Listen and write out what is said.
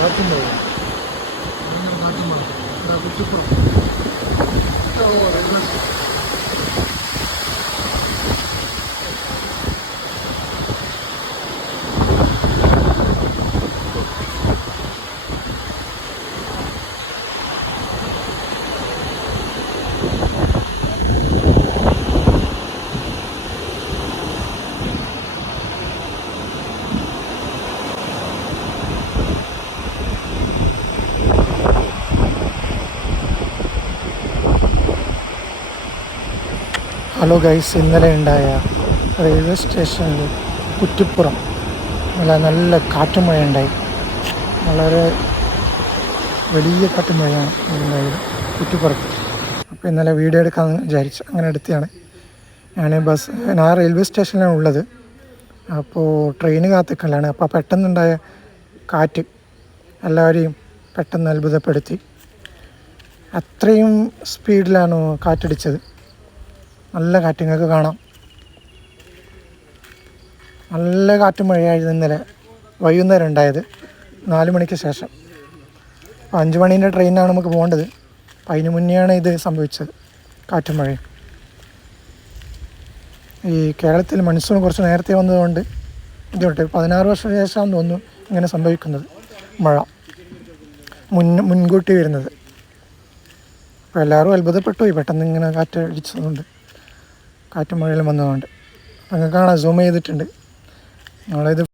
കാറ്റും മഴ, ഭയങ്കര കാറ്റും മഴ. കുറ്റിപ്പുറം ഹലോ ഗൈസ്, ഇന്നലെ ഉണ്ടായ റെയിൽവേ സ്റ്റേഷനിൽ കുറ്റിപ്പുറം നല്ല കാറ്റും മഴയുണ്ടായി. വളരെ വലിയ കാറ്റും മഴയാണ് ഉണ്ടായത് കുറ്റിപ്പുറത്ത്. അപ്പോൾ ഇന്നലെ വീഡിയോ എടുക്കാമെന്ന് വിചാരിച്ചു, അങ്ങനെ എടുത്തതാണ്. ഞാൻ റെയിൽവേ സ്റ്റേഷനിലാണ് ഉള്ളത്. അപ്പോൾ ട്രെയിന് കാത്തിക്കലാണ്. അപ്പോൾ പെട്ടെന്നുണ്ടായ കാറ്റ് എല്ലാവരെയും പെട്ടെന്ന് അത്ഭുതപ്പെടുത്തി. അത്രയും സ്പീഡിലാണ് കാറ്റടിച്ചത്. നല്ല കാറ്റ് നിങ്ങൾക്ക് കാണാം. നല്ല കാറ്റും മഴയായിരുന്നു ഇന്നലെ വൈകുന്നേരം ഉണ്ടായത്, 4 മണിക്ക് ശേഷം. അപ്പോൾ 5 മണീൻ്റെ ട്രെയിനാണ് നമുക്ക് പോകേണ്ടത്. അപ്പോൾ അതിന് മുന്നെയാണ് ഇത് സംഭവിച്ചത്, കാറ്റും മഴയും. ഈ കേരളത്തിൽ മൺസൂൺ കുറച്ച് നേരത്തെ വന്നതുകൊണ്ട് ഇതുകൊണ്ട് 16 വർഷത്തിന് ശേഷമാണെന്ന് തോന്നുന്നു ഇങ്ങനെ സംഭവിക്കുന്നത്. മഴ മുൻകൂട്ടി വരുന്നത്. അപ്പോൾ എല്ലാവരും അത്ഭുതപ്പെട്ടു പോയി പെട്ടെന്ന് ഇങ്ങനെ കാറ്റ് അടിച്ചതുകൊണ്ട്, കാറ്റും മഴയിലും വന്നതുകൊണ്ട്. നിങ്ങൾക്ക് കാണാം, സൂം ചെയ്തിട്ടുണ്ട്. നമ്മളിത്